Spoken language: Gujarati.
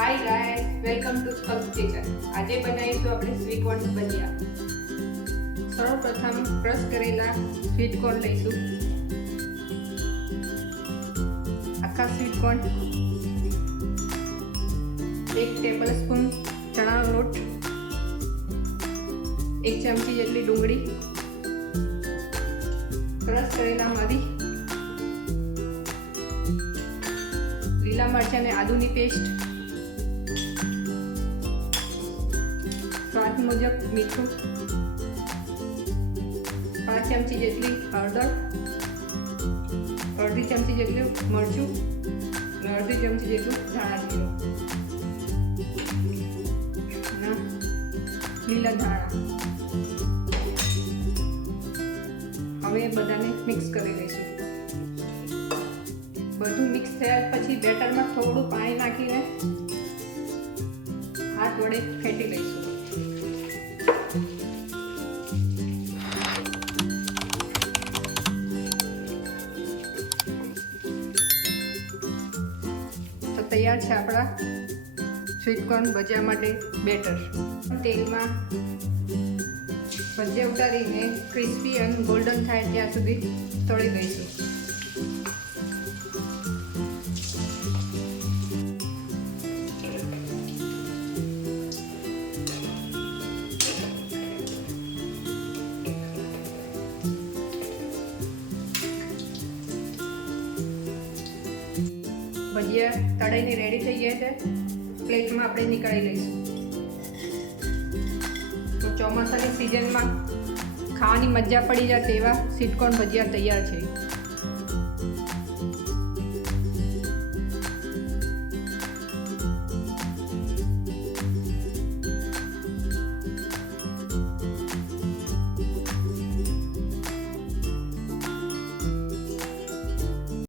Hi guys, welcome to Sculp Kitchen. આજે બનાવીશું આપણે સ્વીટ કોર્ન ભજીયા. સૌપ્રથમ ક્રશ કરેલા સ્વીટ કોર્ન લઈશું. આખા સ્વીટ કોર્ન, 1 ટેબલસ્પૂન ચણાનો લોટ, 1 ચમચી જેટલી ડુંગળી, ક્રશ કરેલા મરી, લીલા મરચાં અને આદુની પેસ્ટ, સ્વાદ મુજબ મીઠું, 5 ચમચી જેટલી હળદર, અડધી ચમચી જેટલું મરચું અને અડધી ચમચી જેટલું ધાણા જીરું, લીલા ધાણા. હવે બધાને મિક્સ કરી લઈશું. બધું મિક્સ થયા પછી બેટરમાં થોડું પાણી નાખીને હાથ વડે ફેંટી લઈશું. તો તૈયાર છે આપણા સ્વીટ કોર્ન ભજીયા માટે બેટર. તેલમાં ભજીયા ઉતારીને ક્રિસ્પી અને ગોલ્ડન થાય ત્યાં સુધી તળી દઈશું. ભજીયા તળાઈને રેડી થઈ ગયા છે. પ્લેટમાં આપણે નીકાળી લઈશું. તો ચોમાસાની સિઝનમાં ખાવાની મજા પડી જાય તેવા સ્વીટ કોર્ન ભજીયા તૈયાર છે.